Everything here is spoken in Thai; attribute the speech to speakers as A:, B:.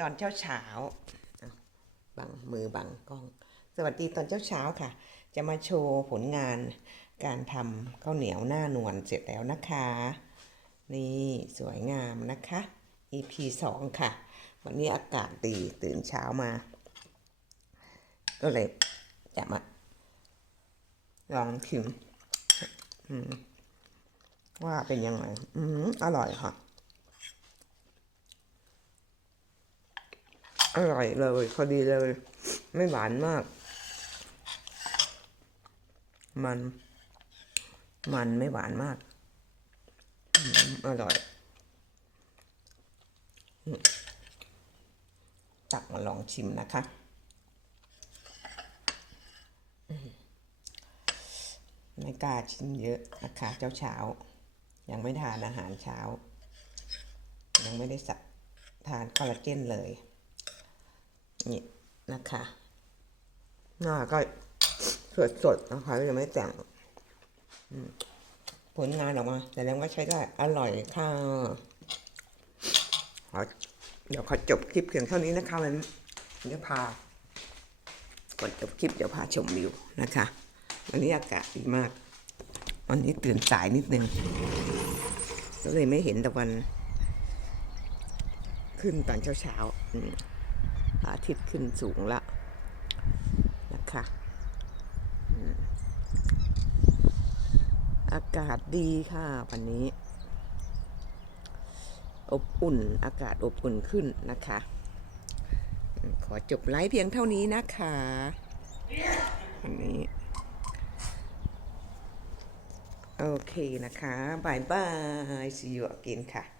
A: ตอนเช้าเช้าบังมือบังกล้อง สวัสดีตอนเช้าเช้าค่ะ จะมาโชว์ผลงานการทำข้าวเหนียวหน้านวลเสร็จแล้วนะคะ นี่สวยงามนะคะ EP สองค่ะ วันนี้อากาศดีตื่นเช้ามา ก็เลยจะมาลองชิมอืมว่าเป็นยังไง อืมอร่อยค่ะ อร่อยเลยพอดีเลย ไม่หวานมาก มัน มันไม่หวานมาก อร่อย ตักมาลองชิมนะคะไม่กล้าชิมเยอะนะคะเช้าเช้า ยังไม่ทานอาหารเช้า ยังไม่ได้สักทานคอลลาเจนเลย นี่นะคะหน้าก็สดๆนะคะยังไม่แต่งผลงานออกมา แต่แล้วก็ใช้ได้อร่อยค่ะเดี๋ยวขอจบคลิปเพียงเท่านี้นะคะมันเดี๋ยวพาก่อนจบคลิปเดี๋ยวพาชมวิวนะคะ วันนี้อากาศดีมาก วันนี้ตื่นสายนิดนึงก็เลยไม่เห็นตะวัน ขึ้นตอนเช้าๆ อาทิตย์ขึ้นสูงแล้วนะคะอากาศดีค่ะวันนี้ อบอุ่นอากาศอบอุ่นขึ้นนะคะ ขอจบไลฟ์เพียงเท่านี้นะคะวันนี้ โอเคนะคะบายบาย see you again ค่ะ